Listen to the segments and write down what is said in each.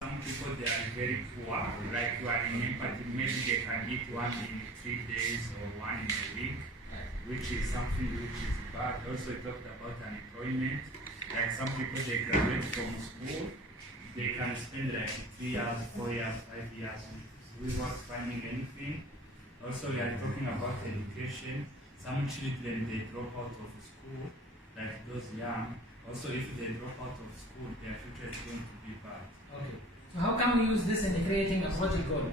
Some people, they are very poor, like you are in empathy, maybe they can eat one in 3 days or one in a week, which is something which is bad. Also, we talked about unemployment. Like some people, they graduate from school, they can spend like 3 years, 4 years, 5 years without finding anything. Also, we are talking about education. Some children, they drop out of school, like those young. Also, if they drop out of school, their future is going to be bad. Okay. So how can we use this in creating a project goal?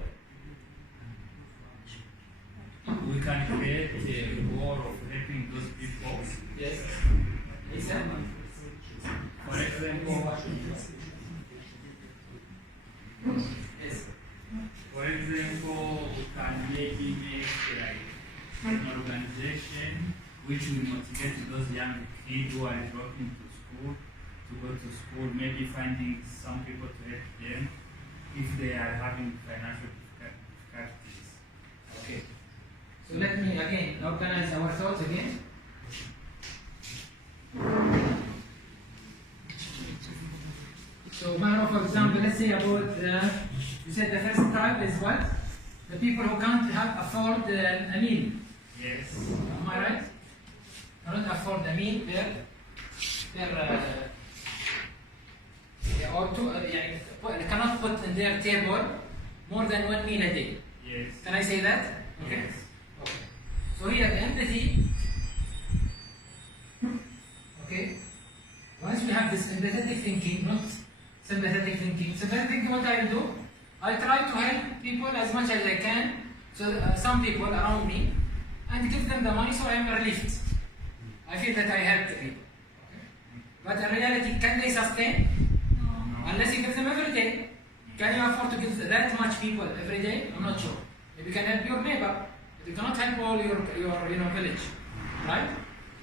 We can create a goal of helping those people. Yes. Example. For example, Yes. for example, we can maybe make like an organization which will motivate those young kids who are dropping to school to go to school, maybe finding some people to help them if they are having financial difficulties. Okay. So let me again organize our thoughts again. So Maro, for example, let's say about you said the first type is what? The people who can't afford a meal. Yes. Am I right? Cannot afford a meal or two, cannot put in their table more than 1 meal a day. Yes. Can I say that? Okay. Yes. Okay. So here empathy. Okay. Once we have this empathetic thinking, not sympathetic thinking. Sympathetic thinking, what I do? I try to help people as much as I can. So some people around me, and give them the money so I am relieved. I feel that I helped the people. Okay. But in reality, can they sustain? No. Unless you give them every day. Can you afford to give that much people every day? I'm not sure. Maybe you can help your neighbor, but you cannot help all your village, right?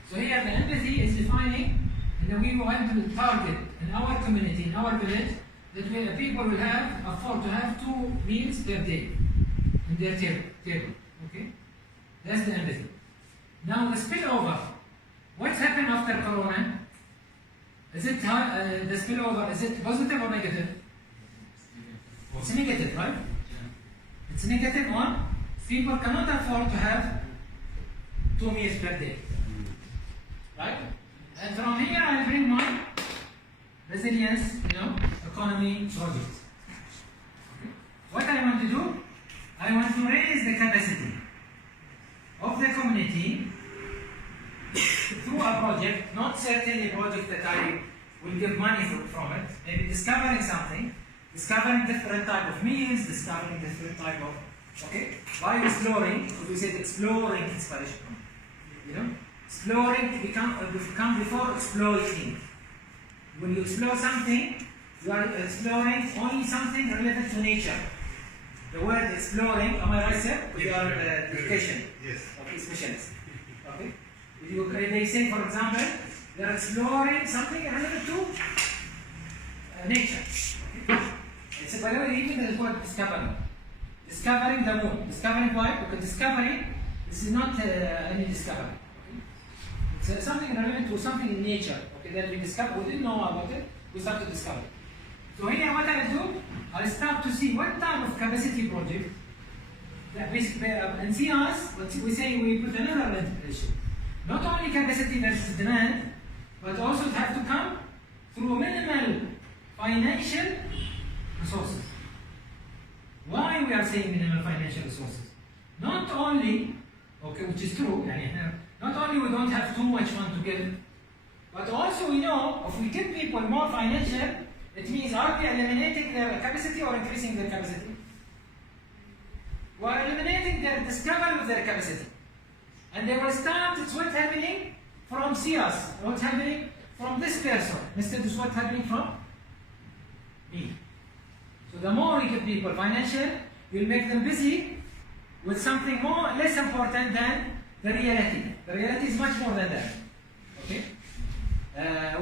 So here the empathy is defining, and then we want to target in our community, in our village, that the people will afford to have 2 meals per day in their table. Okay, that's the empathy. Now the spillover. What's happened after Corona? Is it the spillover? Is it positive or negative? It's negative, right? It's negative one. People cannot afford to have 2 meals per day, right? And from here I bring my resilience, economy project. Okay. What I want to do, I want to raise the capacity of the community through a project, not certainly a project that I will give money from it, maybe discovering something, discovering different type of meals, discovering different type of, okay, by exploring, we said exploring inspiration, exploring to become before exploiting. When you explore something, you are exploring only something related to nature. The word exploring, am I right, sir? We are education. Yes. Okay, specialists. Okay. They say, for example, they are exploring something related to nature. Okay. It's by the way, even the word discovering. Discovering the moon. Discovering why? Because discovery, this is not any discovery. Okay. It's something related to something in nature. Okay, that we discover, we didn't know about it, we start to discover. So here what I do, I start to see what type of capacity project that we in SIAS, what we say we put another integration. Not only capacity versus demand, but also it have to come through minimal financial resources. Why we are saying minimal financial resources? Not only, okay, which is true, not only we don't have too much fun to give, but also we know if we give people more financial, it means are we eliminating their capacity or increasing their capacity? We are eliminating their discovery of their capacity. And they will start, it's what's happening from SIAS, what's happening from this person, instead of what's happening from me. So the more we give people financial, we'll make them busy with something less important than the reality. The reality is much more than that. Okay?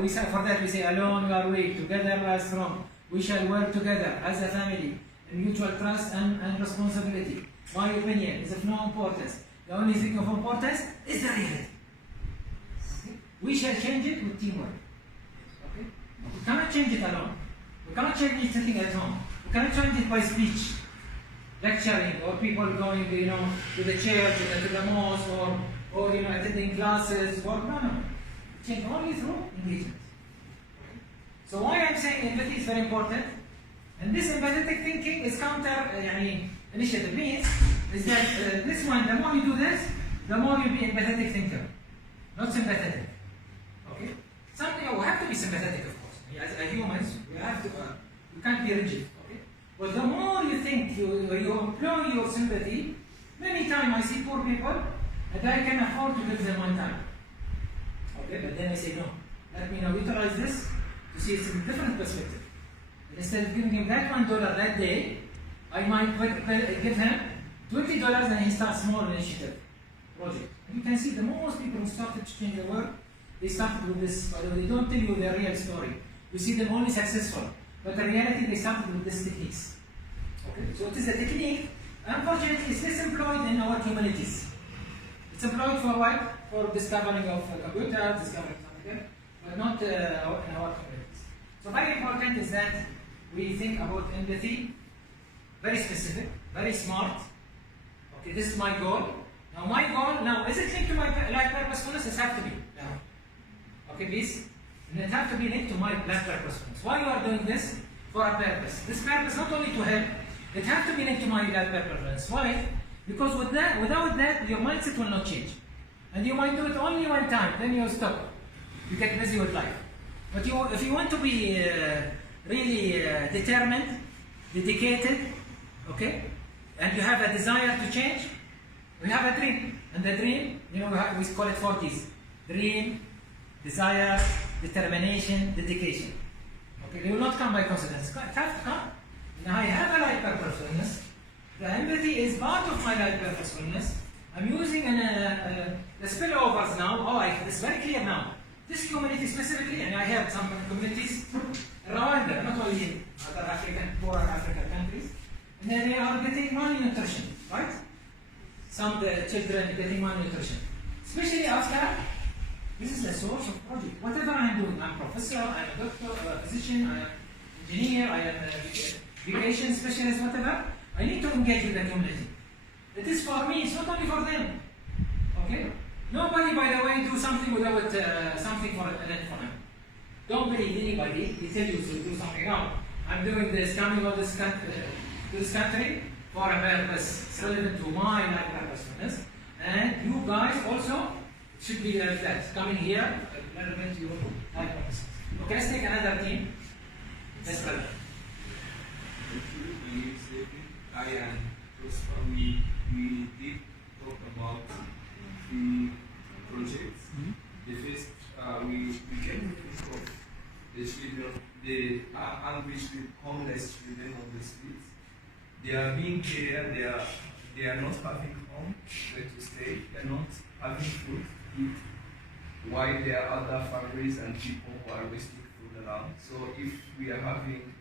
We say, for that we say, alone we are weak, together we are strong. We shall work together as a family in mutual trust and responsibility. My opinion is of no importance. The only thing of importance is the reality. Okay? We shall change it with teamwork. Okay? We cannot change it alone. We cannot change it sitting at home. We cannot change it by speech, lecturing, or people going, to the church, to the mosque, or attending classes, or no. Change only through engagement. So why I'm saying empathy is very important, and this empathetic thinking is counter initiative means is that this one, the more you do this, the more you'll be empathetic thinker, not sympathetic. Okay? Something we have to be sympathetic, of course. As humans, we have to. We can't be rigid. Okay? But the more you think, you employ your sympathy. Many times I see poor people, and I can afford to give them one time. Okay, but then I say no. Let me now utilize this to see it from a different perspective. And instead of giving him that $1 that day, I might give him $20 and he starts small initiative project. And you can see the most people who started to change the world, they started with this. By the way, they don't tell you their real story. You see them only successful. But in reality, they started with these techniques. Okay, so it is a technique. Unfortunately, it's less employed in our communities. It's employed for what? For discovering of computers, discovering something, but not in our communities. So very important is that we think about empathy, very specific, very smart. Okay, this is my goal. Now my goal, is it linked to my life purposefulness? It has to be. Now. Okay, please? And it has to be linked to my life purposefulness. Why you are doing this? For a purpose. This purpose not only to help, it has to be linked to my life purposefulness. Why? Because without that, your mindset will not change. And you might do it only one time, then you stop. You get busy with life. But if you want to be really determined, dedicated, okay, and you have a desire to change, we have a dream. And the dream, we call it 40s. Dream, desire, determination, dedication. Okay, they will not come by coincidence. It has to come. Now I have a life purposefulness. The empathy is part of my life purposefulness. I'm using the spillovers now. It's very clear now. This community specifically, and I have some communities around there, not only in other poorer African countries, and then they are getting malnutrition, right? Some children getting malnutrition. Especially after, this is a source of project. Whatever I'm doing, I'm a professor, I'm a doctor, I'm a physician, I'm an engineer, I am an education specialist, whatever. I need to engage with the community. It is for me, it's not only for them. Okay? Nobody, by the way, do something without something for him. Don't believe anybody, he tells you to do something wrong. I'm doing this, coming to this country for a purpose. It's relevant to my life purposefulness. And you guys also should be like that. Coming here, relevant to your life purpose. Okay, let's take another team. Let's go. I and Prosper, we did talk about the projects. The first, we came to think of the children, the unreached, homeless children on the streets. They are being cared, they are not having home where to stay, they are not having food to eat, while there are other families and people who are wasting food around. So if we are having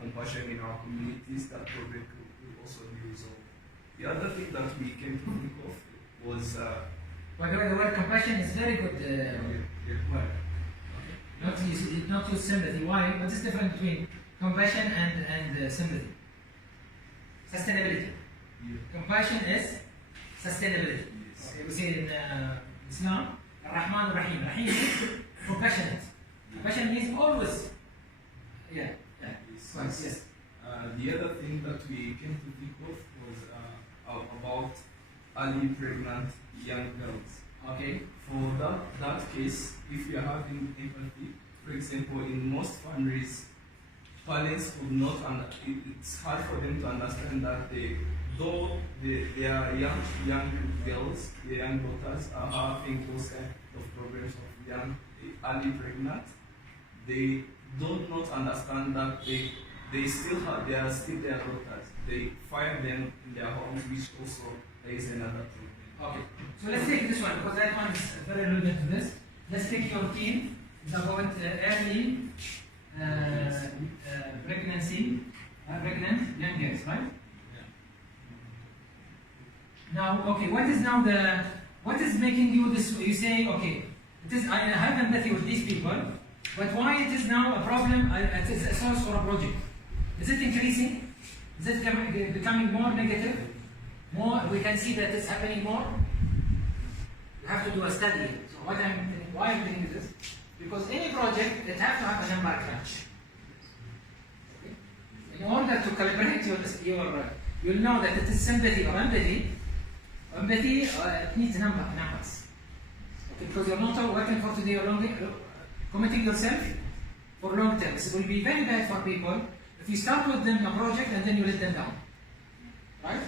compassion in our communities, that problem could also be resolved. The other thing that we came to think of was... By the way, the word compassion is very good word. Okay. Not use sympathy. Why? What is the difference between compassion and sympathy? Sustainability. Yeah. Compassion is sustainability. Yes. Okay, we say in Islam, Ar-Rahman Ar-Rahim. Rahim is compassionate. Compassion means always. Yeah. Yes. The other thing that we came to think of was about early pregnant young girls. Okay. For that case, if you are having empathy, for example, in most families, parents would not, it's hard for them to understand that though they are young girls, the young daughters are having those kind of problems of young, early pregnant, they do not understand that they are still their daughters. They fire them in their homes, which also is another problem. Okay. So let's take this one because that one is very relevant to this. Let's take your team. It's about early pregnancy, pregnant young girls, right? Yeah. Now, okay, what is making you this? You say, okay, I have empathy with these people, But why it is now a problem? It is a source for a project. Is it increasing? Is it becoming more negative? More, we can see that it's happening more. You have to do a study. So why I'm doing this? Because any project, it has to have a number crunch. Okay? In order to calibrate you'll know that it is sympathy or empathy. Empathy, it needs numbers. Okay? Because you're not working for today or committing yourself for long term. It will be very bad for people if you start with them a project and then you let them down. Right?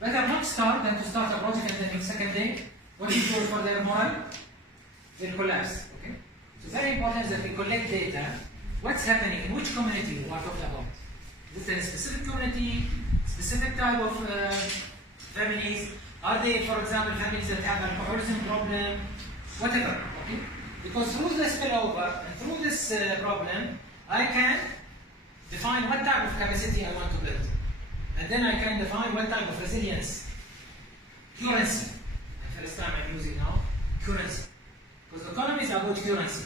Better not start than to start a project and then the second day, what is good for their moral? They'll collapse. Okay? So very important that we collect data. What's happening in which community we are talking about? Is it a specific community, specific type of families? Are they, for example, families that have an alcoholism problem? Whatever. Okay? Because through the spillover and through this problem, I can define what type of capacity I want to build. And then I can define what type of resilience. Currency. The first time I'm using now, currency. Because economy is about currency.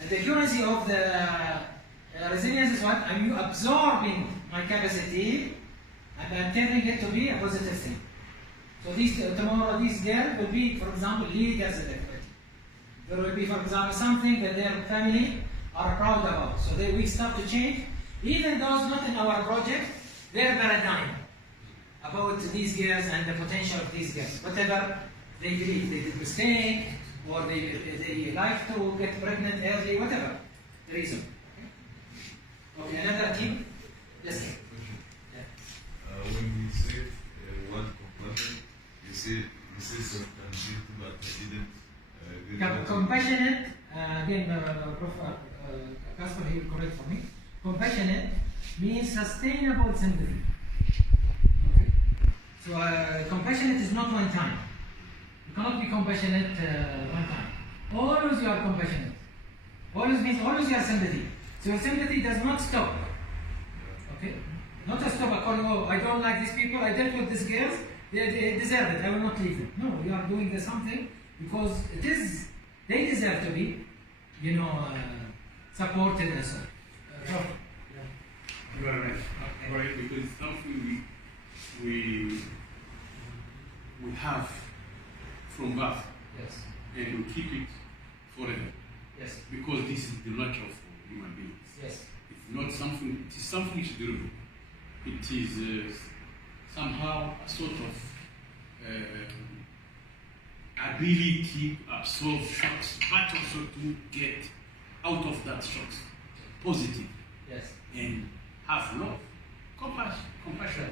And the currency of the resilience is what? I'm absorbing my capacity and I'm turning it to be a positive thing. So tomorrow these girls will be, for example, leaders in the community. There will be, for example, something that their family are proud about. So we start to change. Even those not in our project, their paradigm about these girls and the potential of these girls. Whatever they believe, they did mistake, or they like to get pregnant early, whatever the reason. Okay, another team? Yes. Yeah. When you say one compassion, you say self-conceived, but I didn't. Compassionate, again, Prof. Casper, he will correct for me. Compassionate means sustainable sympathy. Okay? So compassionate is not one time. You cannot be compassionate one time. Always you are compassionate. Always means always you are sympathy. So your sympathy does not stop. Okay? Not a stop according, oh, I don't like these people, I dealt with these girls, they deserve it, I will not leave them. No, you are doing something because they deserve to be, supported and so on. You are right. Okay. Right, because it's something we have from birth. Yes. And we keep it forever. Yes. Because this is the nature of human beings. Yes. It's not something, it is something which is durable. It is somehow a sort of ability to absorb shocks, but also to get out of that shocks positive. Yes. And have love, compassion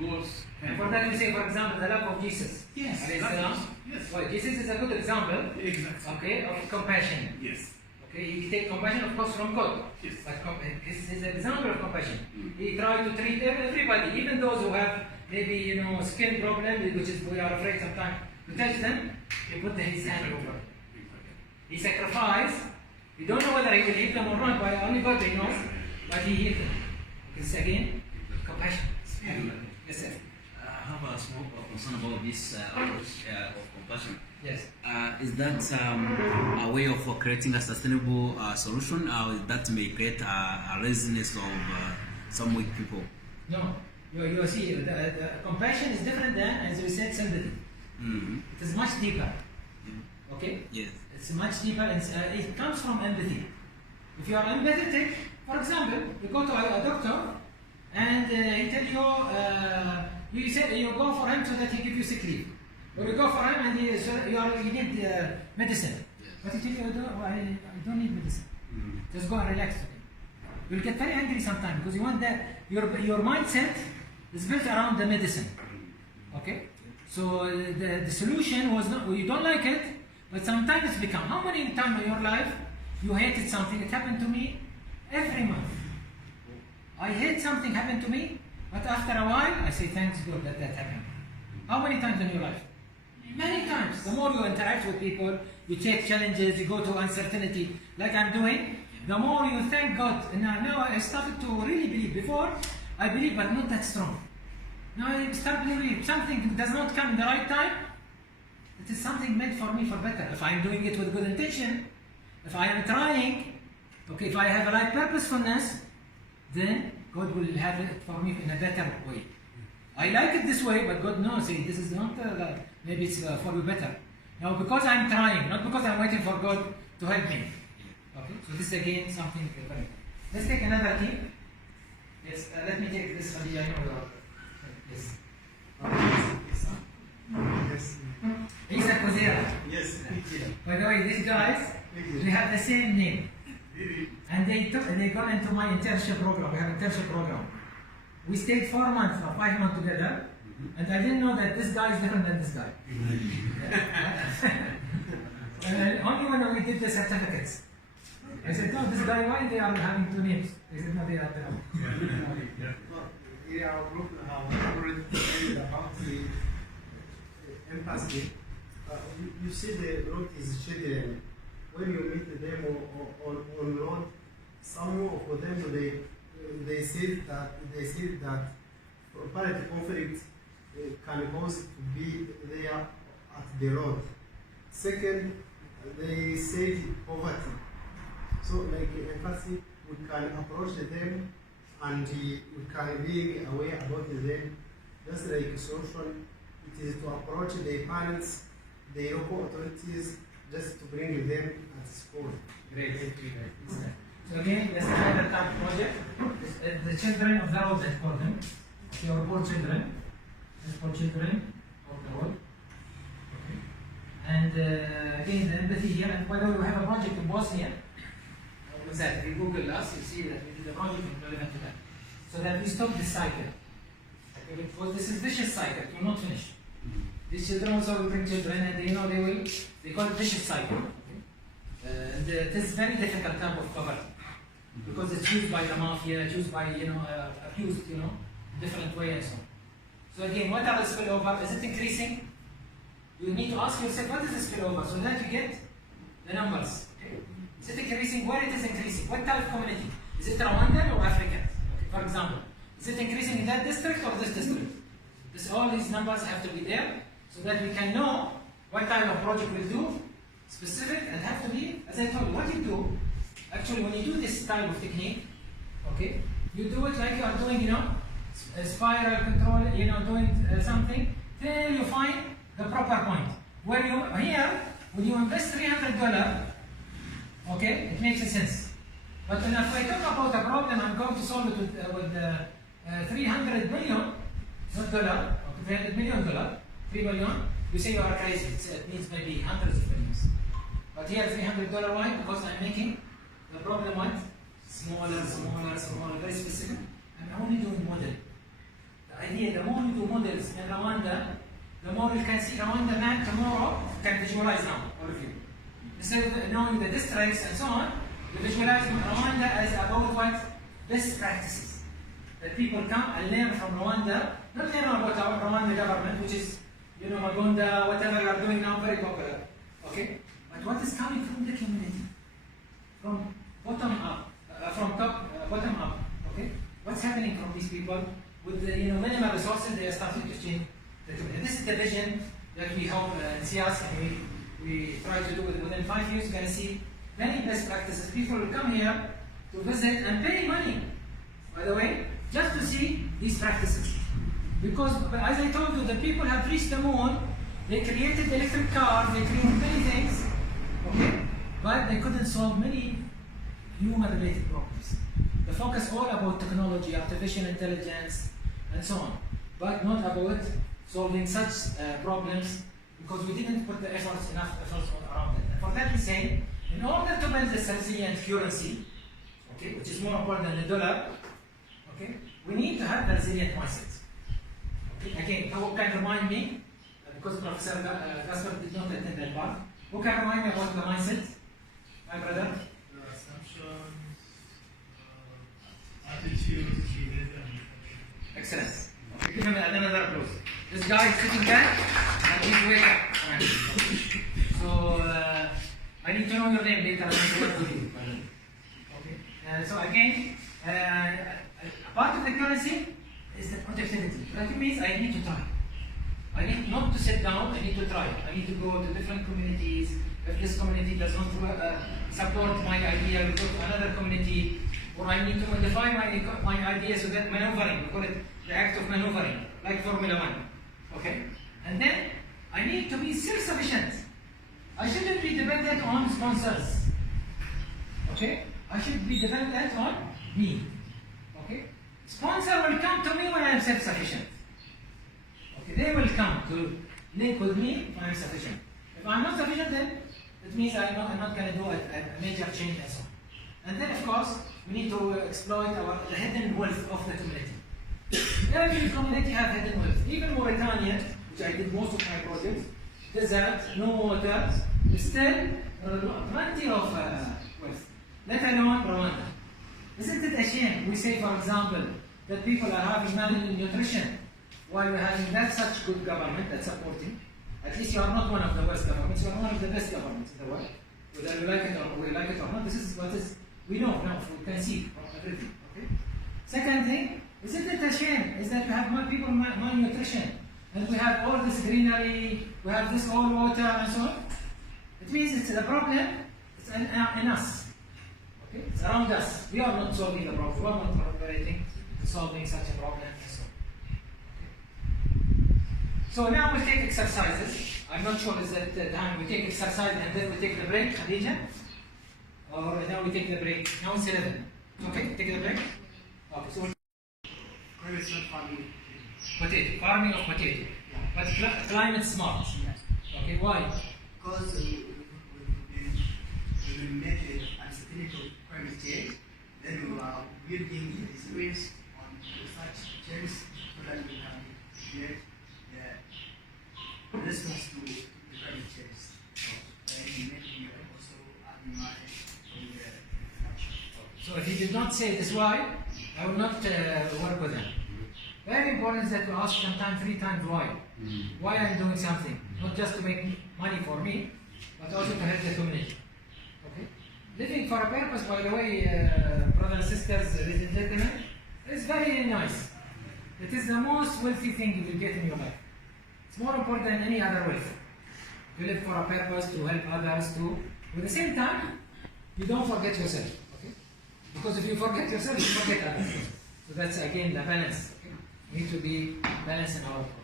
goes. And for that you say, for example, the love of Jesus. Yes. Yes. Well, Jesus is a good example. Exactly. Okay, of compassion. Yes. Okay, he takes compassion, of course, from God. Yes. But this is an example of compassion. Mm. He tried to treat everybody, even those who have maybe skin problem, which is we are afraid sometimes to touch them. He put his hand over. He sacrificed. We don't know whether he will heal them or not, but only God knows. But he healed them. Because again, compassion. Yes, sir. I have a small concern about this approach of compassion. Yes. Is that a way of creating a sustainable solution, or that may create a laziness of some weak people? No. You see, the compassion is different than, as we said, sympathy. Mm-hmm. It is much deeper. Okay? Yes. It's much deeper, and it comes from empathy. If you are empathetic, for example, you go to a doctor and he tell you, you go for him so that he give you sick leave. Or you go for him and you need medicine. Yes. But he tell you, I don't need medicine. Just go and relax. You'll get very angry sometimes because you want that your mindset is built around the medicine. Okay? So the solution was not, you don't like it, but sometimes it's become. How many times in your life you hated something? It happened to me every month. I hate something happened to me, but after a while I say thanks God that happened. How many times in your life? Many times. The more you interact with people, you take challenges, you go to uncertainty, like I'm doing, the more you thank God. And now I started to really believe. Before, I believed, but not that strong. Now I start believing something does not come in the right time. It is something meant for me for better. If I'm doing it with good intention, if I am trying, Okay, if I have a right purposefulness, then God will have it for me in a better way. I like it this way, but God knows, see, this is not, maybe it's for you better. Now, because I'm trying, not because I'm waiting for God to help me. Okay, so this is again something very. Let's take another key. Yes, let me take this one. Yes. Yes. He's a Kozera. Yes. By the way, these guys, they have the same name. And they got into my internship program. We have an internship program. We stayed 4 months or 5 months together, and I didn't know that this guy is different than this guy. Only when we did the certificates. I said, no, this guy, why they are having 2 names? They said, no, they are Here our group have already said about the empathy. You see the road is children. When you meet them on road, some of them they said that property conflict can cause to be there at the road. Second, they said poverty. So like empathy, we can approach them and we can be aware about them. Just like solution, it is to approach the parents, the local authorities, just to bring them at school. Great. So again, let's try the third project. The children of the road, let's call them. Okay, or poor children. Let's call children of the road. Okay. And again, the empathy here. And by the way, we have a project in Bosnia. What's that? If you Google us, you see that we did a project relevant to that. So that we stop this cycle. Okay, because this is vicious cycle, it will not finish. These children also will bring children, and they call it vicious cycle. Okay? And it is very difficult type of poverty because it's used by the mafia, it's used by abused, different way and so on. So again, what are the spillover? Is it increasing? You need to ask yourself, what is the spillover, so that you get the numbers. Okay? Is it increasing? Where it is increasing? What type of community? Is it Rwandan or African? Okay, for example, is it increasing in that district or this district? All these numbers have to be there so that we can know what type of project we'll do, specific, and have to be, as I told you, what you do, actually when you do this type of technique, okay, you do it like you are doing, a spiral control, doing something, till you find the proper point. Where you, here, when you invest $300, okay, it makes sense. But when if I talk about a problem, I'm going to solve it with 300 billion, not dollar, $300 million, $3 billion, you say you are crazy. It means maybe hundreds of millions. But here, $300, why? Because I'm making the problem what? Smaller, very specific. I'm only doing model. The idea, the more you do models in Rwanda, the more you can see Rwanda map tomorrow, you can visualize now, all of you. Instead of knowing the districts and so on, you visualize Rwanda as about what? Best practices. That people come and learn from Rwanda, not learn about our Rwanda government, which is, Magunda, whatever you are doing now, very popular. Okay? But what is coming from the community? From bottom up, from top, bottom up. Okay? What's happening from these people? With the minimal resources, they are starting to change the community. This is the vision that we hope in SIAS, and we try to do it within 5 years. You're going to see many best practices. People will come here to visit and pay money, by the way, just to see these practices. Because, as I told you, the people have reached the moon, they created electric cars, they created many things, okay? But they couldn't solve many human-related problems. The focus all about technology, artificial intelligence, and so on, but not about solving such problems because we didn't put the enough efforts around it. And for that we say, in order to build this resilient currency, okay, which is more important than the dollar, okay, we need to have the resilient mindset. Okay, again, who can remind me, because Professor Gasper did not attend that part, who can remind me about the mindset, my brother? Assumptions, attitudes, behavior. Excellent. Okay, give him another applause. This guy is sitting back and he's wake up. So I need to know your name later. Okay. So again, part of the currency is the productivity. That means I need to try. I need not to sit down. I need to try. I need to go to different communities, If this community does not support my idea, we go to another community, or I need to modify my idea so that maneuvering, we call it the act of maneuvering, like Formula 1. Okay? And then I need to be self-sufficient. I shouldn't be dependent on sponsors. Okay? I should be dependent on me. Okay? Sponsor will come to me when I am self-sufficient. Okay? They will come to link with me when I am sufficient. If I'm not sufficient, then it means I'm not going to do a major change and so on. And then, of course, we need to exploit the hidden wealth of the community. Every community has hidden wealth. Even Mauritania, which I did most of my projects, desert, no water, still plenty of wealth. Let alone Rwanda. Isn't it a shame? We say, for example, that people are having malnutrition while we're having that such good government that's supporting. At least you are not one of the worst governments, you are one of the best governments in the world. Whether we like it or not, this is what is, we know now, we can see from everything. Okay? Second thing, isn't it a shame is that we have more people malnutrition, and we have all this greenery, we have this all water and so on. It means it's the problem, it's in us. Okay? It's around us. We are not solving the problem, we are not cooperating in solving such a problem and so on. So now we'll take exercises. I'm not sure is that the time we take exercise and then we take the break, Khadija? Or now we take the break. Now it's 11. Okay, take the break. Okay, so Credit not farming. potato, farming of potato. But climate smart. Okay, why? Because we will make it uncertainty of climate change, then we are building the experience on such change so that we can create the response to the climate change. And maybe also adding my So if he did not say this why, I will not work with him. Very important is that we ask sometimes 3 times why. Why I'm doing something. Not just to make money for me, but also to help the community. Okay? Living for a purpose, by the way, brothers and sisters, ladies and gentlemen, is very nice. It is the most wealthy thing you will get in your life. It's more important than any other wealth. You live for a purpose to help others too. At the same time, you don't forget yourself. Okay? Because if you forget yourself, you forget others. So that's again the balance. Okay? We need to be balanced in our approach.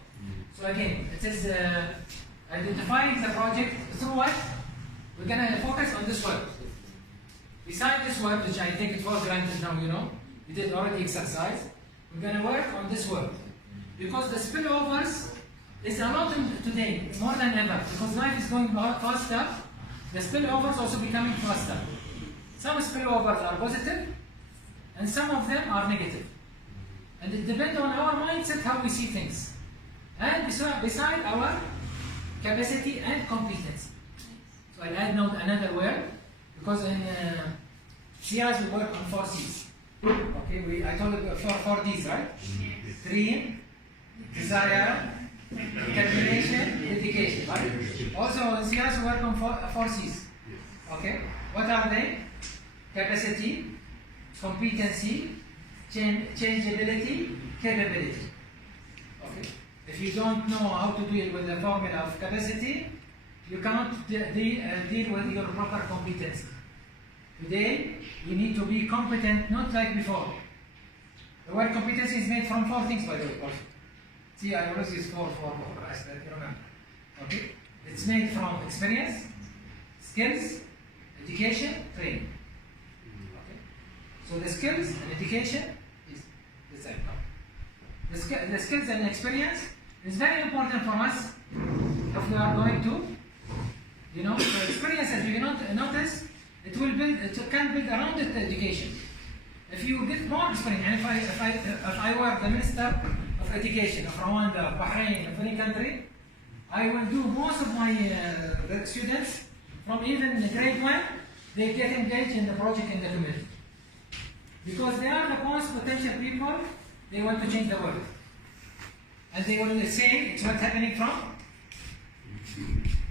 So again, it is identifying the project through what? We're going to focus on this word. Beside this word, which I think it was granted now, you know, we did already exercise, we're going to work on this word. Because the spillovers is a lot today, more than ever. Because life is going faster, the spillovers also becoming faster. Some spillovers are positive, and some of them are negative. And it depends on our mindset, how we see things. And beside our capacity and competency. So I'll add now another word, because in SIAS we work on 4 C's. Okay, I told you 4 D's, right? Dream, desire, determination, dedication, right? Also in SIAS we work on 4 C's. Okay, what are they? Capacity, competency, changeability, capability. Okay. If you don't know how to deal with the formula of capacity, you cannot deal with your proper competency. Today, you need to be competent, not like before. The word competency is made from 4 things, by the way. Also. See, I always use 4 as that you remember. Okay? It's made from experience, skills, education, training. Okay? So the skills and education is the same. The skills and experience is very important for us if we are going to, you know, so experience, as you notice, it can build around the education. If you get more experience, and if I were the Minister of Education of Rwanda, of Bahrain, of any country, I will do most of my students from even grade 1, they get engaged in the project in the community. Because they are the most potential people, they want to change the world. And they will say it's not happening from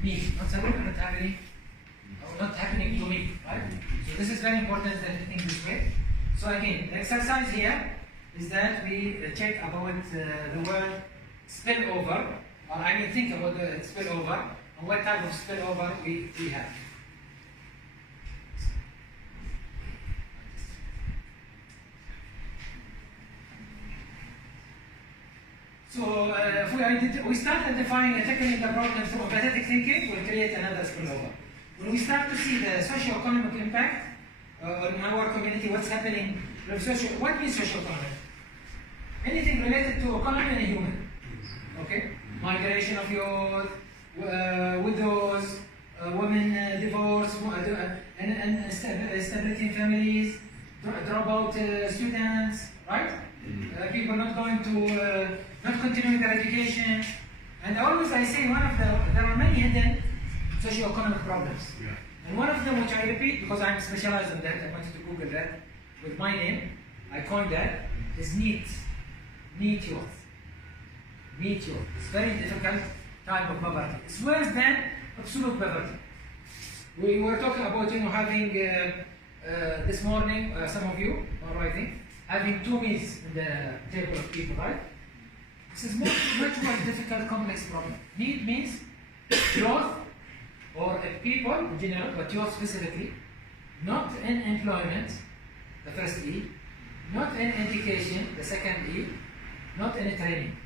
me, not happening to me, right? So this is very important that we think this way. So again, the exercise here is that we check about the word spillover, or I mean think about the spillover, and what type of spillover we have. So if we start identifying and tackling the problem through empathetic thinking, we'll create another spillover. When we start to see the socio-economic impact in our community, what's happening, what means socio-economic? Anything related to economy and human. Okay? Migration of youth, widows, women divorce, and stability in families, dropout students, right? People not going to, not continuing their education. And always I say there are many hidden socio-economic problems. Yeah. And one of them, which I repeat because I'm specialized in that, I wanted to Google that with my name, I coined that, is NEET youth. NEET youth. It's very difficult type of poverty. It's worse than absolute poverty. We were talking about having this morning, some of you are writing, having 2 meals in the table of people, right? This is much more difficult, complex problem. Need means growth, or people in general, but youth specifically, not in employment, the first E, not in education, the second E, not in training.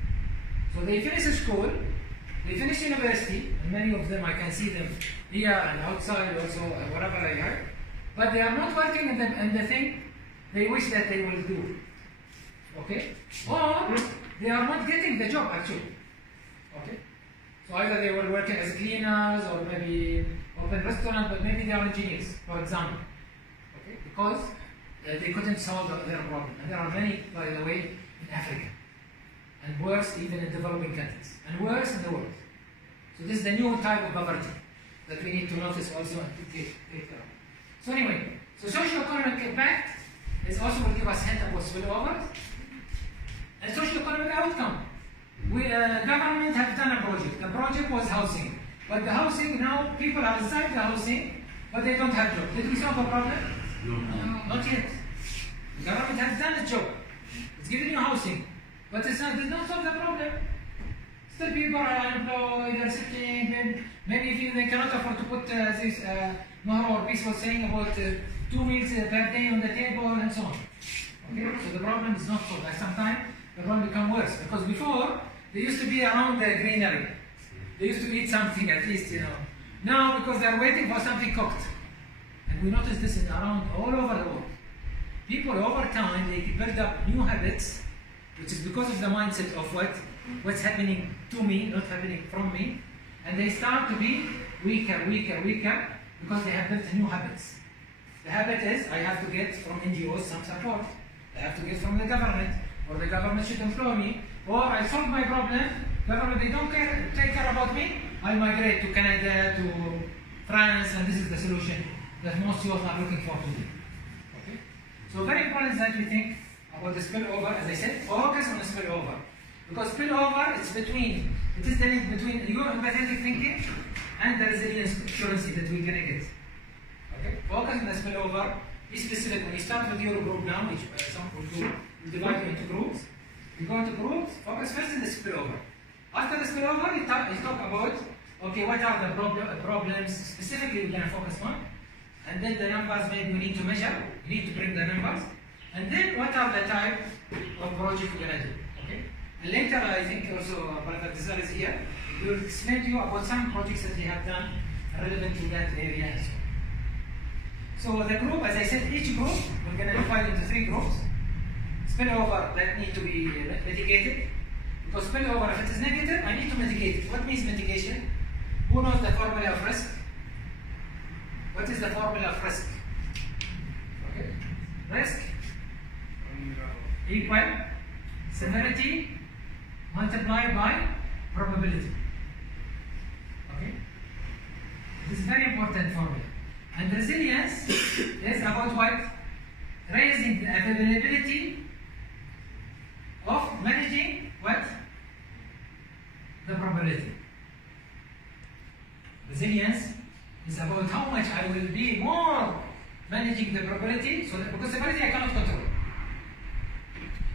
So they finish school, they finish university, and many of them I can see them here and outside also, wherever I are, but they are not working in the thing they wish that they will do. Okay? Or they are not getting the job actually. Okay? So either they were working as cleaners or maybe open restaurant, but maybe they are engineers, for example. Okay? Because they couldn't solve their problem. And there are many, by the way, in Africa. And worse even in developing countries. And worse in the world. So this is the new type of poverty that we need to notice also and to take care of. So anyway, so socio-economic impact is also will give us hint about spillovers. And socio-economic outcome. We government have done a project. The project was housing. But the housing now, people are inside the housing, but they don't have jobs. Did we solve the problem? No. Not yet. The government has done its job. It's giving you housing. But it did not solve the problem. Still people are unemployed, they're sitting, maybe if they cannot afford to put this Mahar or Peace was saying about 2 meals per day on the table and so on. Okay, so the problem is not solved. Like sometimes the problem becomes worse because before they used to be around the greenery. They used to eat something at least, Now because they're waiting for something cooked. And we notice this in around all over the world. People over time, they build up new habits, which is because of the mindset of what's happening to me, not happening from me. And they start to be weaker because they have built new habits. The habit is, I have to get from NGOs some support. I have to get from the government, or the government should employ me, or I solve my problem, government, they don't take care about me, I migrate to Canada, to France, and this is the solution that most youth are looking for today. Okay? So very important that we think about the spillover, as I said, focus on the spillover. Because spillover is the link between your empathetic thinking and the resilience currency that we're going to get. Okay? Focus on the spillover. Be specific. When you start with your group now, which some will do, you divide them into groups. You go into groups, focus first on the spillover. After the spillover, you talk about, okay, what are the problems specifically we're going to focus on. And then the numbers maybe we need to measure, we need to bring the numbers. And then what are the type of project we're going to do. Okay? And later, I think also Brother Rizal is here. He will explain to you about some projects that they have done relevant to that area. So the group, as I said, each group, we're going to divide into 3 groups. Spillover that need to be mitigated. Because spillover, if it is negative, I need to mitigate it. What means mitigation? Who knows the formula of risk? What is the formula of risk? Okay. Risk equal severity multiplied by probability. Okay? This is a very important formula. And resilience is about what? Raising the availability of managing what? The probability. Resilience is about how much I will be more managing the probability, so that, because the probability I cannot control.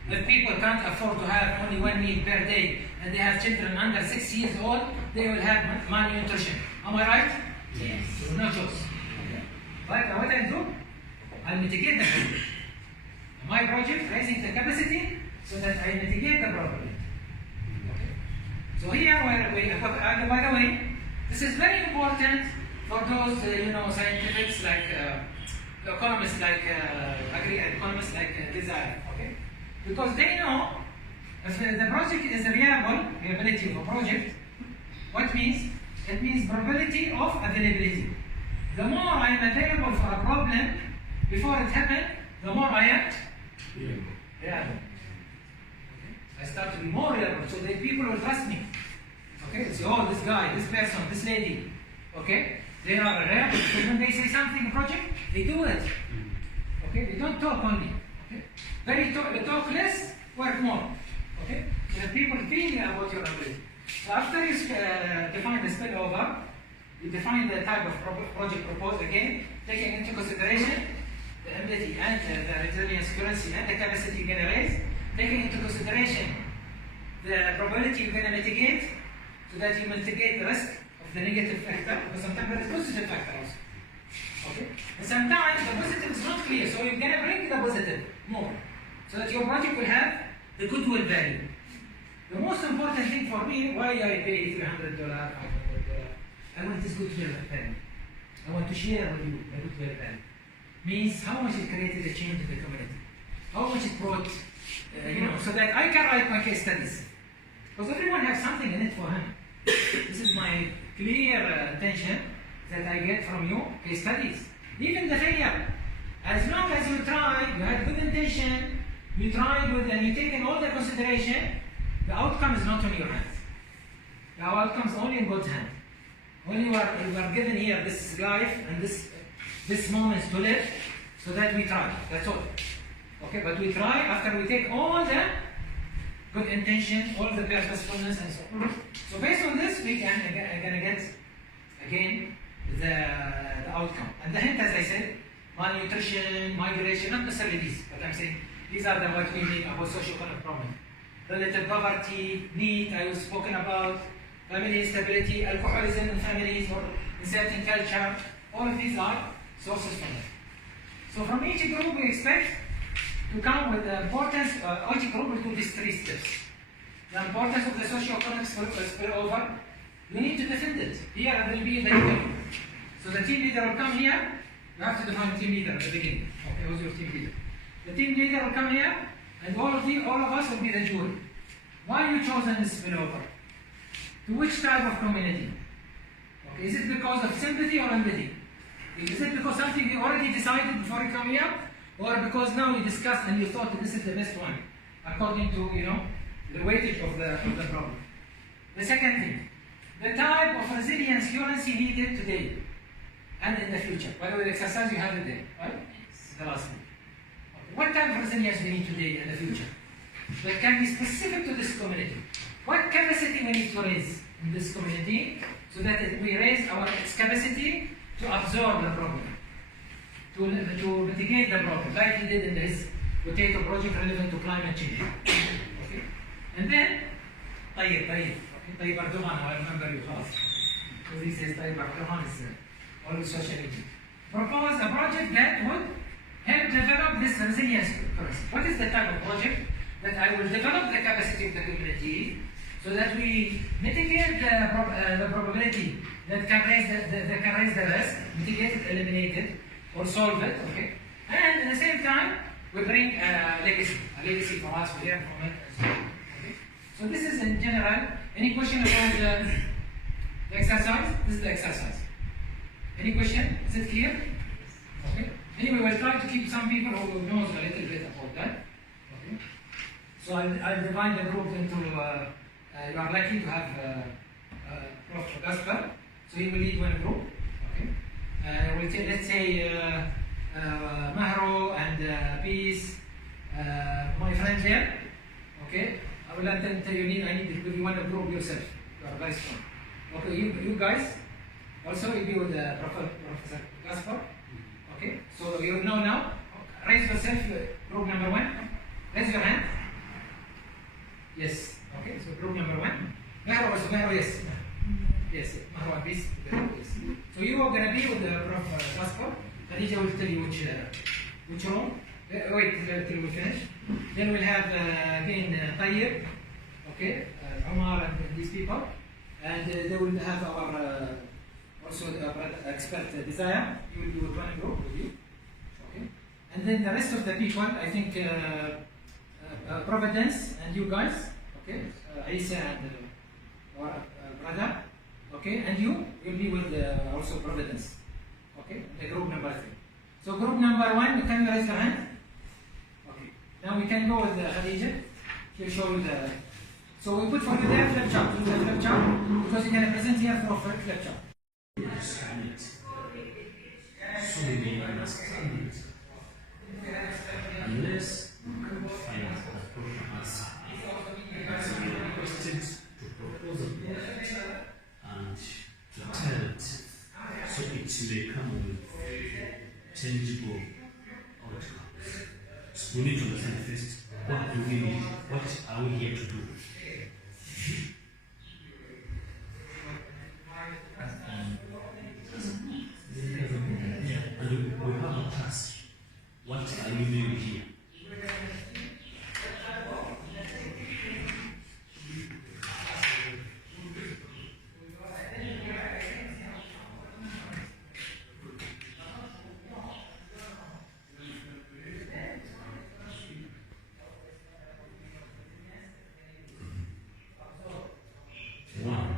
If people can't afford to have only 1 meal per day, and they have children under 6 years old, they will have malnutrition. Am I right? Yes. No choice. But what I do, I mitigate the problem. My project raising the capacity so that I mitigate the problem. Okay. So here, by the way, this is very important for those scientists like economists like economists like Desire, okay? Because they know if the project is reliability of a project, what means? It means probability of availability. The more I am available for a problem before it happens, the more I am reliable. Okay? I start to be more reliable so that people will trust me. Okay, so this guy, this person, this lady, okay, they are reliable because when they say something in project, they do it. Okay, they don't talk only. Okay, they talk less, work more. Okay, so the people think about your ability. So after you define the spillover, you define the type of project proposed again, taking into consideration the ability and the resilience currency and the capacity you're going to raise, taking into consideration the probability you're going to mitigate, so that you mitigate the risk of the negative factor, because sometimes there is positive factor also. Okay? And sometimes the positive is not clear, so you're going to bring the positive more, so that your project will have the goodwill value. The most important thing for me, why I pay $300, $500, I want this goodwill value. I want to share with you the goodwill value. Means how much it created a change in the community, how much it brought, so that I can write my case studies. Because everyone has something in it for him. This is my clear intention that I get from you, case studies. Even the failure. As long as you try, you had good intention, you tried with and you taken all the consideration, the outcome is not in your hands. The outcome is only in God's hand. When you are given here this life and this moment to live, so that we try. That's all. Okay, but we try after we take all the good intention, all the purposefulness, and so on. So based on this, we can gonna get again the outcome. And the hint, as I said, malnutrition, migration, not necessarily these, but I'm saying these are the what we mean about socio-economic problem. Relative poverty, need, I was spoken about, family instability, alcoholism in families or in certain culture. All of these are sources from it. So from each group, we expect to come with the importance, each group will do these 3 steps. The importance of the socio-economic spillover, you need to defend it. Here will be the leader. So the team leader will come here, you have to define team leader at the beginning. Okay, who's your team leader? The team leader will come here, and all of us will be the jury. Why you chosen this spillover? To which type of community? Okay, is it because of sympathy or empathy? Is it because something you already decided before you come here? Or because now you discussed and you thought that this is the best one, according to the weightage of the problem. The second thing, the type of resilience currency needed today and in the future. By the way, the exercise you have today, right? The last thing. Okay. What type of resilience we need today and the future? That can be specific to this community. What capacity we need to raise in this community so that we raise its capacity to absorb the problem, to mitigate the problem, like he did in his potato project relevant to climate change. Okay? And then, Tayyip Erdogan, I remember you last. Because he says Tayyip Erdogan is always social media. Propose a project that would help develop this resilience currency. What is the type of project? That I will develop the capacity of the community so that we mitigate the probability that can raise the risk, mitigate it, eliminate it, or solve it, okay? And at the same time, we bring a legacy for us, we learn from it, and so on, okay? So this is in general. Any question about the exercise? This is the exercise. Any question? Is it clear? Okay. Anyway, we'll try to keep some people who knows a little bit about that. Okay. So I'll divide the group into, you are likely to have Prof. Gaspar, so he will lead one group. Okay. We'll take, let's say, Mahro and Peace, my friend there. Okay. I will tell you, I need to give you one group yourself. You are very strong. Okay, you guys also will be with Professor Gaspar. Okay, so you know now. Raise yourself, group number 1. Raise your hand. Yes. Okay. So group number 1. Mahro also. Mahro, yes. Yes. Mahro, please. Yes. So you are gonna be with the Prof. Passport. Khadija will tell you which room. Wait till we finish. Then we'll have again Tayyib. Okay. Omar and these people. And they will have our also expert Desire. You will do one group with you. Okay. And then the rest of the people, I think Providence and you guys, okay, Isa and our brother, okay, and you will be with also Providence, okay, the group number 3. So group number 1, can you raise your hand? Okay. Now we can go with Khadija. She'll show you the. So we put for you there flip chart. Use the flip chart because you're gonna present here for a flip chart. So many understandings. Unless you can find a proper answer, so we are requested to propose a project and to tell it so it may come with tangible outcomes. So we need to understand first what do we need, what are we here to do. And we have a task. What are you doing here? One.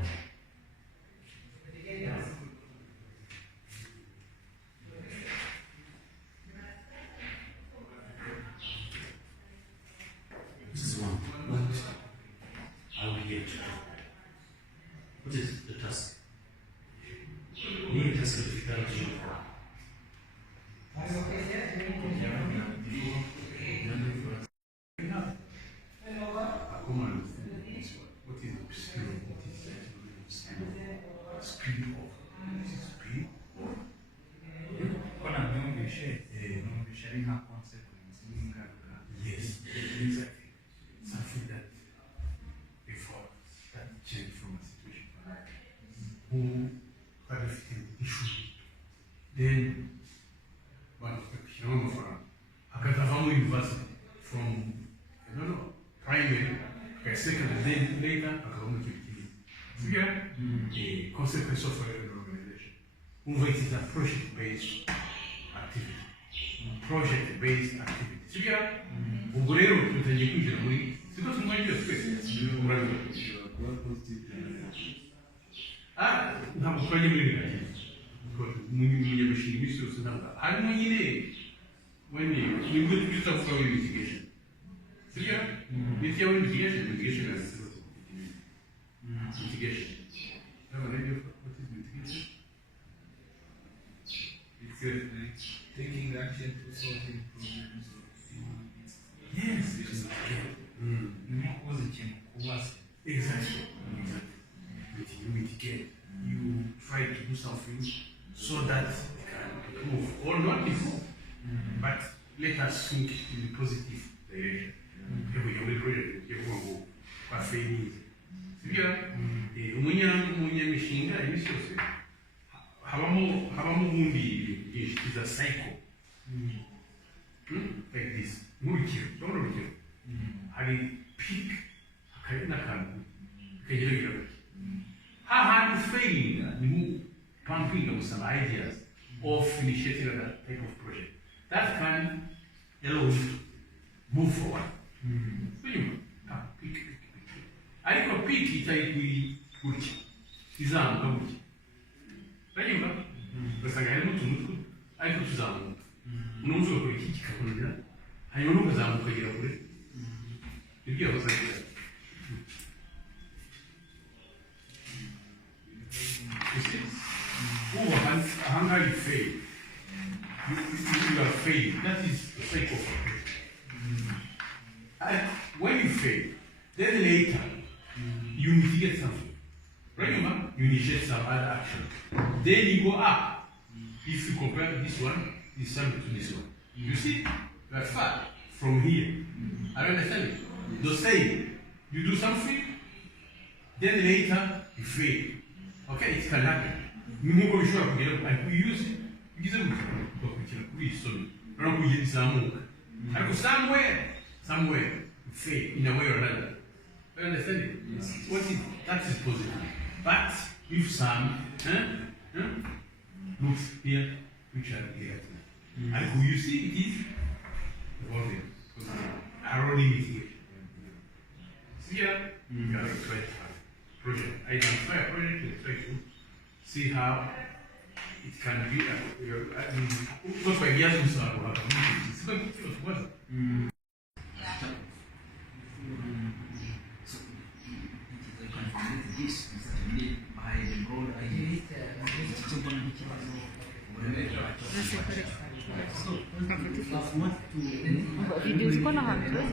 This is one. What are we here to do? What is the task? Need task of difficulty. Yes, exactly. Something that before that change from a situation who had a issue. Then, one question from Akatavamo University from, I don't know, primary, secondary, then later, Akatavamo University. Here, a consequence of an organization. It is a project-based activity. Project-based activity. Sibira, ubwo rero tutangiye kwinjira muri siko tumwangiye twese ntabwo twajya muri negative umunyamushinga imisi yose ntabwo harimo nyine wene nibwo twita kuba mitigation sibira nitya wene mitigation as mitigation never ready what is mitigation It's taking action to solving problems. Yes, it is exactly. You mitigate. You try to do something so that it can move or not move. But let us think in the positive direction. Every project, everyone will quite fail. Umunyamishinga imisi yose habamo ubundi is a cycle. Like this. Nkurikiro hari peak hakari n'akantu kageragera gake hahandi failing ni pumping some ideas of initiating that type of project that can allow you to move forward. Peak. Ariko peak itari gutya izamuka gutya uranyumva ugasanga harimo utuntu ariko tuzamuka unomva ugakora iki kikakurira hanyuma ntukazamuka ukagera kure ibyo yahoze agira ahangaha you fail you are failing. That is the cycle of operation. And when you fail, then later you mitigate something. Remember, you initiate some other action. Then you go up. If you compare this one, this one to this one. You see, we are far from here. Are you understanding? The same. You do something, then later you fail. Okay, it can happen. Mungu bishobora kugera ariko use bigize gukira kuri isoni. No kugira izamuka. Ariko somewhere you fail in a way or another. You understand it? Yes. That is positive. But if some looks here, which are here. And who you see it is positive. Our mitigation. Here, you are trying to project. Identify a project and try to see how it can be. Because by years we saw what it's going to kill us, wasn't it? Videos ko na hantu.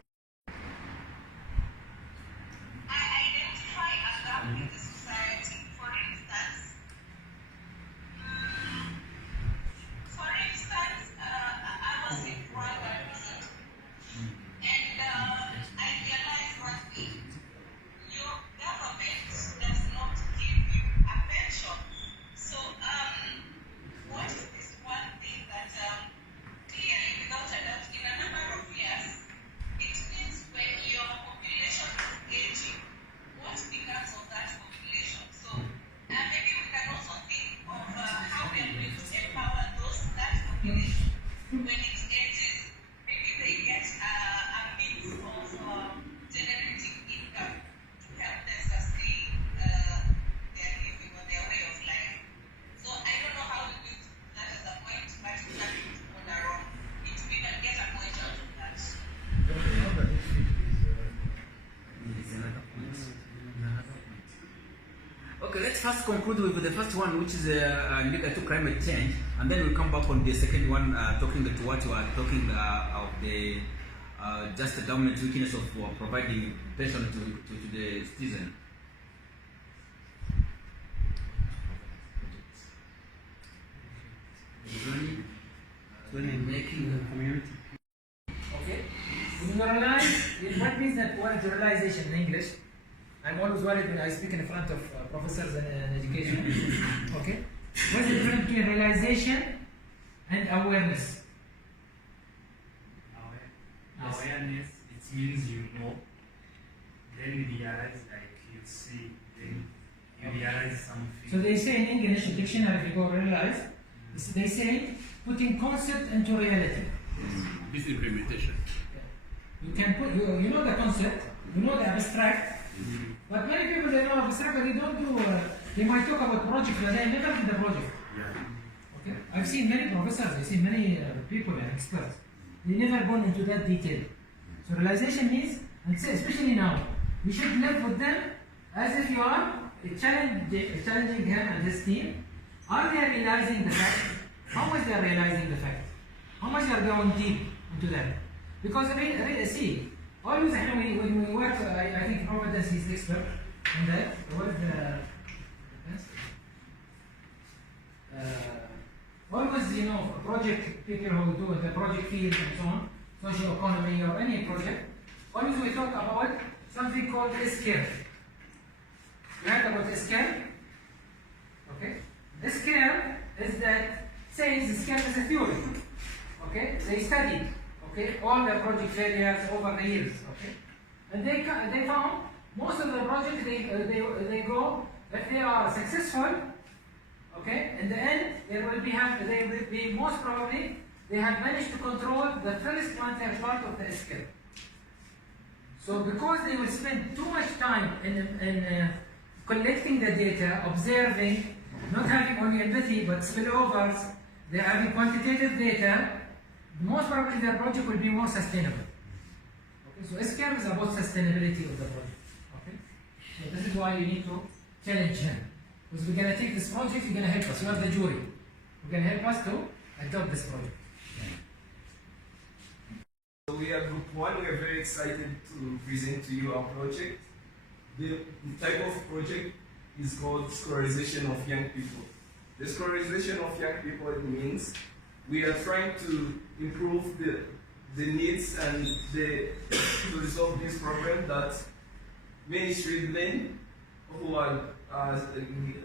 Okay, let's first conclude with the first one, which is related to climate change, and then we'll come back on the second one, talking to what you are talking of the just the government's weakness of providing pension to the citizen. Making the community. Okay. Generalize, what means that one generalization in English? I'm always worried when I speak in front of professors and education. Okay? What's the difference between realization and awareness? Awareness, it means you know, then you realize, like you see, then you realize something. So they say in English, dictionary, if you go realize, they say putting concept into reality. This is implementation. You can put, you know the concept, you know the abstract, but many people they know abstract, but they don't do, they might talk about project, but they never did the project. Okay? I've seen many professors, I've seen many people and experts, they never gone into that detail. So realization means, and say especially now, you should live with them as if you are challenging him and his team. Are they realizing the fact? How much they are realizing the fact? How much they are going deep into that? Because see, always when we work, I think Robert is the expert in that. What is always, you know, project people who do the project field and so on, social economy or any project, always we talk about something called S-curve. You heard about S-curve? Okay? S-curve is that says S-curve is a theory. Okay? They studied, okay, all the project failures over the years. Okay? And they found most of the projects they go, if they are successful, okay, in the end they will be most probably they have managed to control the first 1/3 part of the skill. So because they will spend too much time in collecting the data, observing, not having only empathy but spillovers, they are having quantitative data, most probably their project will be more sustainable. Okay, so S-curve is about sustainability of the project. Okay, so this is why you need to challenge him. Because we're going to take this project, you're going to help us. You are the jury. You're going to help us to adopt this project. So we are Group 1. We are very excited to present to you our project. The type of project is called Scolarization of Young People. The scolarization of young people, it means we are trying to improve the needs and to resolve this problem that many children who are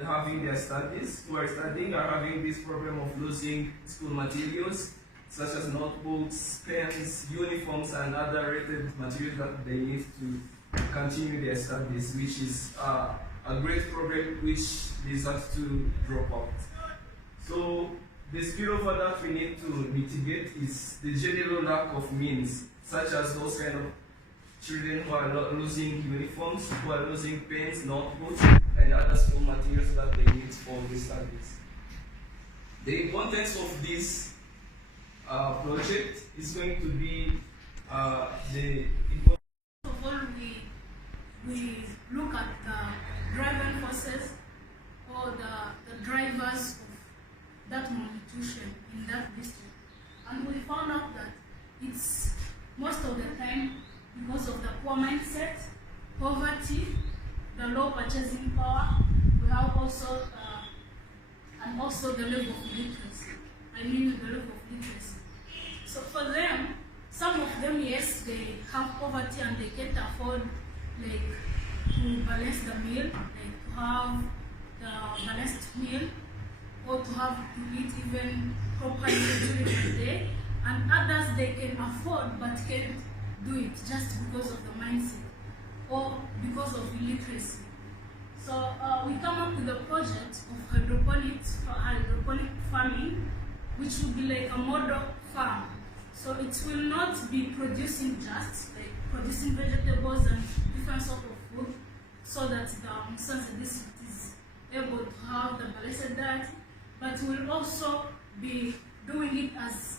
having their studies, who are studying, are having this problem of losing school materials, such as notebooks, pens, uniforms, and other related materials that they need to continue their studies, which is a great problem which leads us to drop out. So the spillover that we need to mitigate is the general lack of means, such as those kind of children who are losing uniforms, who are losing pens, notebooks, and other school materials that they need for the studies. The context of this project is going to be the First of all, we look at the driving forces or the drivers of that malnutrition in that district. And we found out that it's most of the time because of the poor mindset, poverty, the low purchasing power. We have also, and also the level of literacy. I mean the level of literacy. So for them, some of them, yes, they have poverty and they can't afford like to balance the meal, like to have the balanced meal, or to have to eat even properly during the day. And others they can afford but can't do it just because of the mindset or because of illiteracy. So we come up with a project of hydroponic farming, which will be like a model farm. So it will not be producing just like producing vegetables and different sort of food, so that the Musanze district is able to have the balanced diet, but will also be doing it as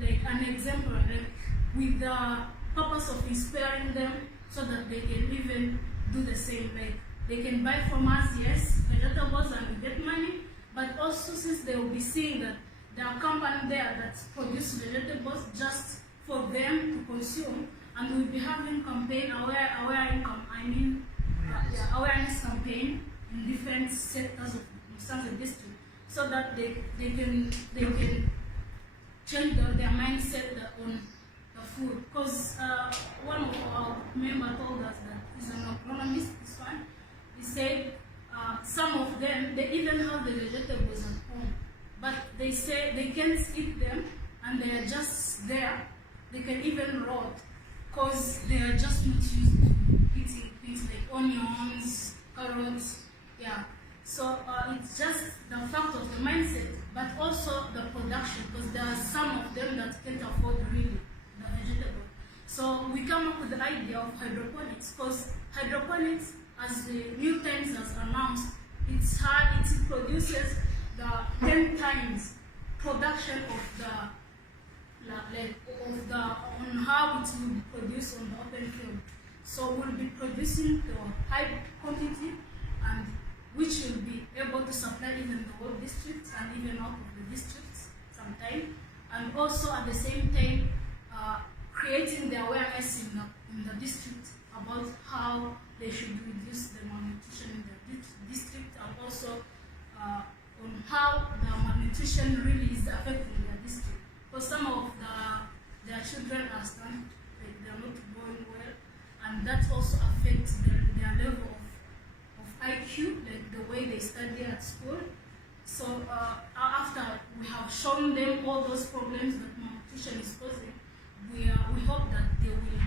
like an example, like with the purpose of inspiring them, so that they can even do the same. Like they can buy from us, yes, vegetables and get money, but also since they will be seeing that there are companies there that produce vegetables just for them to consume, and we'll be having campaign awareness campaign in different sectors of Musanze district, so that they can change their mindset on the food. Because one of our members told us that he's an agronomist, this one. He said some of them, they even have the vegetables at home, but they say they can't eat them and they are just there. They can even rot because they are just not used to eating things like onions, carrots, yeah. So it's just the fact of the mindset, but also the production, because there are some of them that can't afford really the vegetable. So we come up with the idea of hydroponics, because hydroponics, as the New Times has announced, it produces the 10 times production of on how it will be produced on the open field. So we'll be producing the high quantity, and which will be able to supply even the whole district and even out of the districts sometime, and also at the same time creating the awareness in the district about how they should reduce the malnutrition in the district, and also on how the malnutrition really is affecting their district. Because some of their children are stunned, like they are not growing well, and that also affects their level of IQ, like the way they study at school. So after we have shown them all those problems that malnutrition is causing, we hope that they will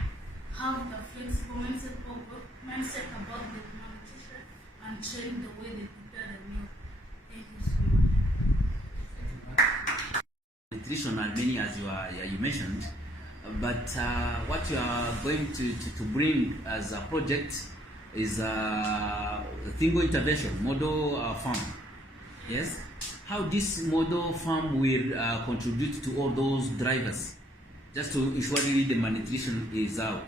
have the flexible mindset about the malnutrition and change the way they prepare the meal. Thank you so much. Nutritional many as you mentioned, but what you are going to bring as a project is a single intervention model farm. Yes, how this model farm will contribute to all those drivers, just to ensure really the malnutrition is out.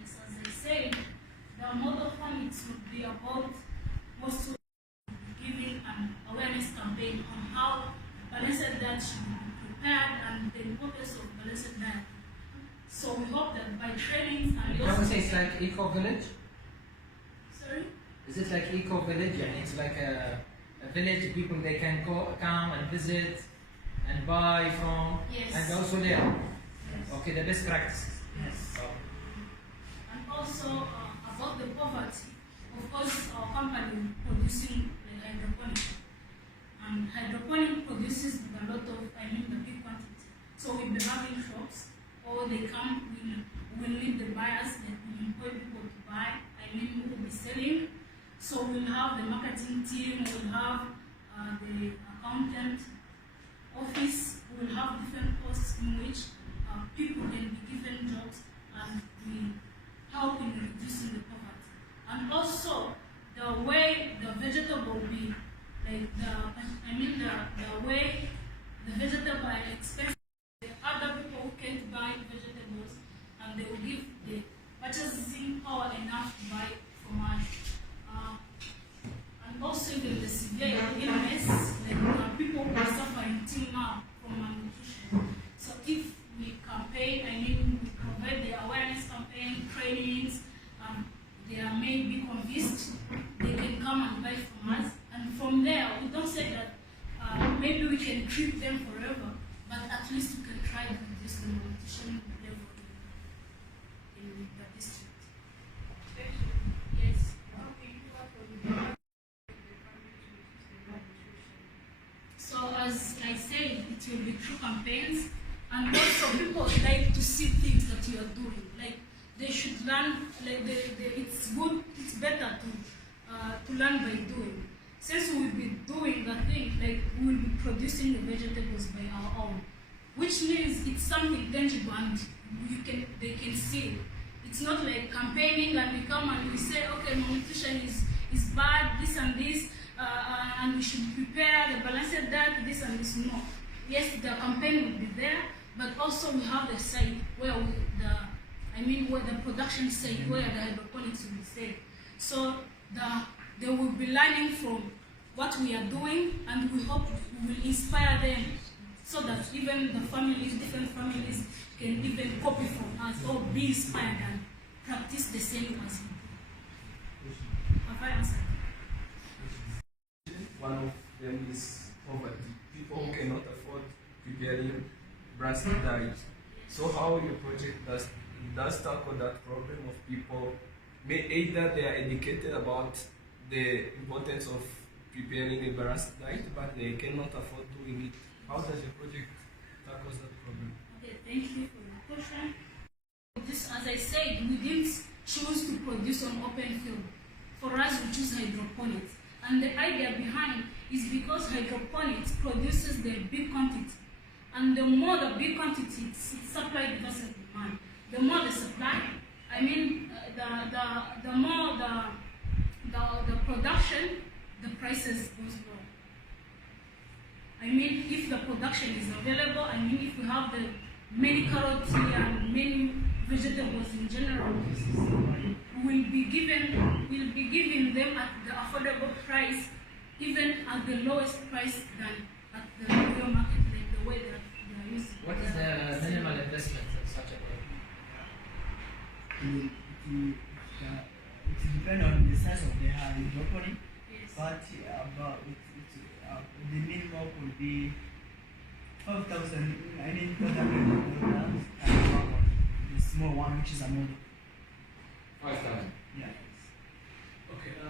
Yes, as I said, the model farm would be about also giving an awareness campaign on how balanced diet should be prepared and the importance of balanced diet. So we hope that by training and Can we say it's like eco village? Sorry? Is it like eco village? And it's like a village people they can come and visit and buy from, Yes. and also there. Yes. Okay, the best practices. Yes. Oh. And also, about the poverty, of course, our company producing like hydroponic. And hydroponic produces a lot of, the big quantity. So we'll be having shops, or they come, we'll need the buyers, that will employ people to buy, who will be selling. So we'll have the marketing team, we'll have the accountant office, we'll have different posts in which people can be given jobs, and we help in reducing the poverty. And also, the way the vegetable will be, like the way the vegetable are expensive, the other people who can't buy vegetables, and they will give the purchasing power enough to buy from us. And also even the severe illness, like people who are suffering till now from malnutrition. So if we campaign, we provide the awareness campaign, trainings, they are maybe convinced, they can come and buy from us. And from there, we don't say that maybe we can treat them forever, but at least we can try to reduce the malnutrition level in the district. Yes. So as I said, it will be through campaigns, and also people like to see things that you are doing. Like they should learn. Like it's good. It's better to learn by doing. Since we will be doing the thing, like we will be producing the vegetables by our own, which means it's something tangible and they can see it. It's not like campaigning and we come and we say, okay, malnutrition is bad, this and this, and we should prepare the balanced diet, this and this. No. Yes, the campaign will be there, but also we have the site where where the production site, where the hydroponics will be set. So they will be learning from what we are doing, and we hope we will inspire them so that even the families, different families, can even copy from us or be inspired and practice the same as we do. Have I answered? One of them is poverty. People who cannot afford preparing brass diet. So how your project does tackle that problem of people, either they are educated about the importance of preparing a balanced diet, but they cannot afford doing it. How does your project tackle that problem? Okay, thank you for the question. This, as I said, we didn't choose to produce on open field. For us, we choose hydroponics. And the idea behind is because hydroponics produces the big quantity. And the more the big quantity, it's supply versus demand. The more the supply, the more the production, the prices goes low. If the production is available, if we have the many carrots here and many vegetables in general, we'll be giving them at the affordable price, even at the lowest price than at the real market, like the way that they are using. What is the minimal investment in such a product? It depends on the size of the hydroponic, Yes. but the minimum would be $5,000, $200, and the small one, which is a model. 5,000. Yeah. Okay, a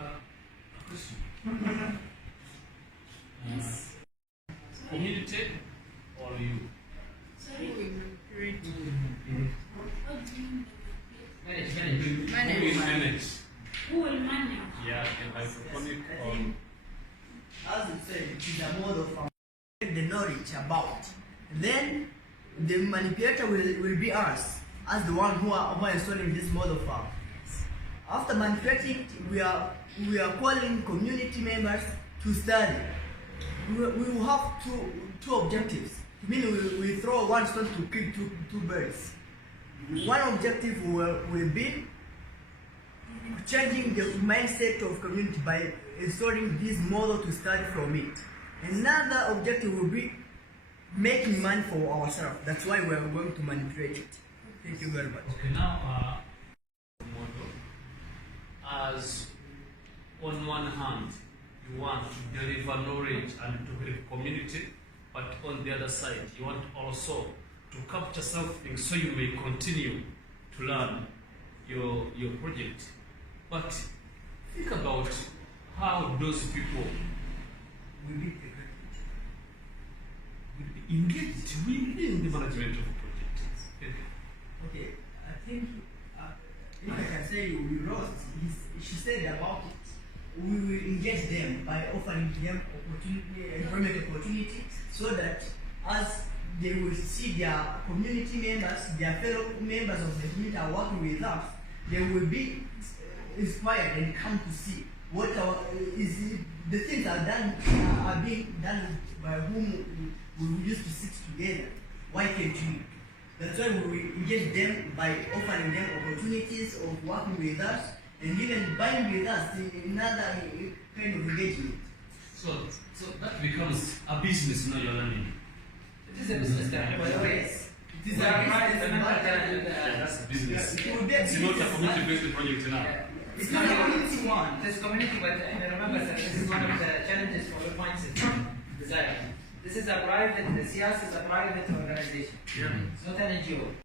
question. Yes. Community or you? Sorry? How do you Who will manage? Who will manage? Yeah, the hydroponic or As you said, it is a model from the knowledge about. Then the manipulator will be us, as the one who are installing this model farm. After manipulating it, we are calling community members to study. We will have two objectives. Meaning we throw one stone to kill two birds. One objective will be changing the mindset of community by installing this model to study from it. Another objective will be making money for ourselves. That's why we are going to manipulate it. Thank you very much. okay, now model as on one hand you want to deliver knowledge and to help community, but on the other side you want also to capture something so you may continue to learn your project. But think about how those people We be will be engaged within the management of a project. okay. I think if I can say we lost. She said about it. We will engage them by offering them employment opportunity, so that as they will see their community members, their fellow members of the community are working with us, they will be inspired and come to see what the things are being done by whom we used to sit together. Why can't we? That's why we engage them by offering them opportunities of working with us and even buying with us in another kind of engagement. So that becomes a business now you're learning. It is a business challenge, by the way. Yes. It is That's a business. it will be a It's not a business. community-based project now. It's not a community one. It is community, but remember that this is one of the challenges for the point system design. This is a private, the SIAS is a private organization. Yeah. It's not an NGO.